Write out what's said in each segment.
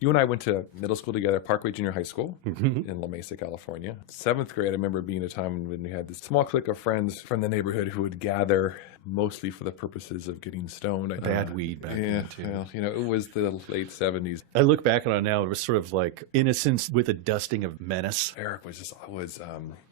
You and I went to middle school together, Parkway Junior High School in La Mesa, California. Seventh grade, I remember being a time when we had this small clique of friends from the neighborhood who would gather mostly for the purposes of getting stoned. Bad weed back then, too. Well, you know, it was the late 70s. I look back on it now, it was sort of like innocence with a dusting of menace. Eric was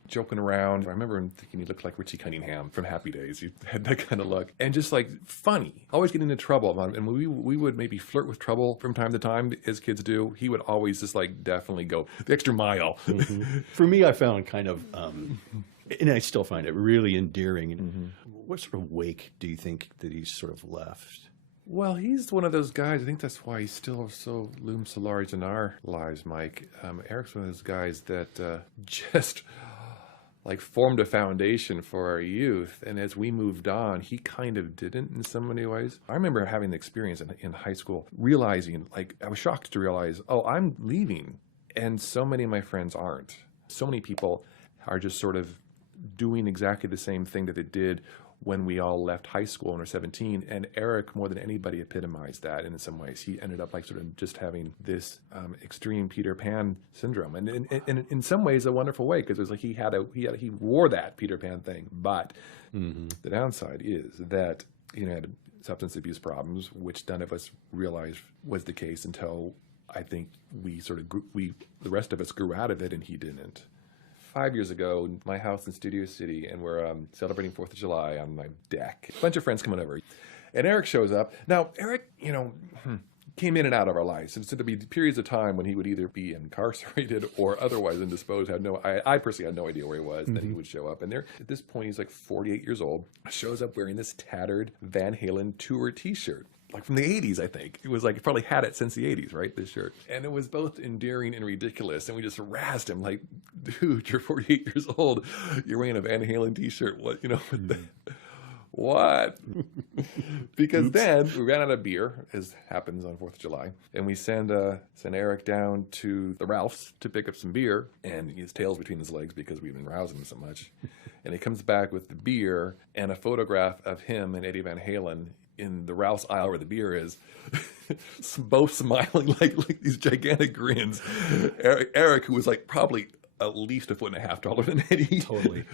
joking around. I remember him thinking he looked like Richie Cunningham from Happy Days. He had that kind of look. And just like funny, always getting into trouble. And we would maybe flirt with trouble from time to time, as kids do. He would always just like definitely go the extra mile. For me, I found kind of, and I still find it really endearing. What sort of wake do you think that he's sort of left? Well, he's one of those guys. I think that's why he's still so looms so large in our lives, Mike. Eric's one of those guys that just like formed a foundation for our youth. And as we moved on, he kind of didn't in so many ways. I remember having the experience in high school, realizing, like, I was shocked to realize, oh, I'm leaving. And so many of my friends aren't. So many people are just sort of doing exactly the same thing that they did when we all left high school when we were 17. And Eric, more than anybody, epitomized that. And in some ways, he ended up like sort of just having this extreme Peter Pan syndrome. And in some ways, a wonderful way, because it was like he wore that Peter Pan thing. But the downside is that he had substance abuse problems, which none of us realized was the case until I think we sort of the rest of us grew out of it, and he didn't. 5 years ago, my house in Studio City, and we're celebrating 4th of July on my deck. A bunch of friends coming over. And Eric shows up. Now, Eric, came in and out of our lives. And so there'd be periods of time when he would either be incarcerated or otherwise indisposed. I personally had no idea where he was. And then he would show up. And at this point, he's like 48 years old. Shows up wearing this tattered Van Halen tour T-shirt. Like from the 80s, I think. It was like, he probably had it since the 80s, right, this shirt. And it was both endearing and ridiculous. And we just razzed him like, dude, you're 48 years old. You're wearing a Van Halen T-shirt. What, what? Because then we ran out of beer, as happens on 4th of July. And we send Eric down to the Ralph's to pick up some beer. And his tail's between his legs because we've been rousing him so much. And he comes back with the beer and a photograph of him and Eddie Van Halen in the Ralph's aisle where the beer is, both smiling like these gigantic grins. Eric, who was like probably at least 1.5 feet taller than Eddie, Totally,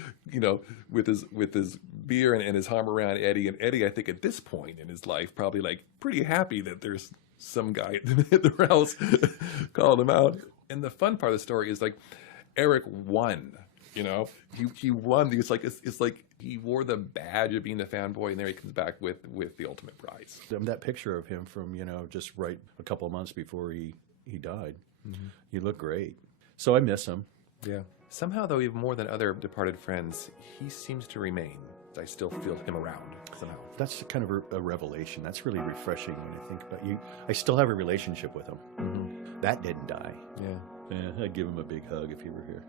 with his beer and his arm around Eddie. And Eddie, I think at this point in his life, probably like pretty happy that there's some guy at the Ralph's calling him out. And the fun part of the story is like Eric won. He won. It's like he wore the badge of being a fanboy, and there he comes back with the ultimate prize. That picture of him from, just right a couple of months before he died. He looked great. So I miss him. Yeah. Somehow, though, even more than other departed friends, he seems to remain. I still feel him around somehow. That's kind of a revelation. That's really refreshing when I think about you. I still have a relationship with him. That didn't die. Yeah. I'd give him a big hug if he were here.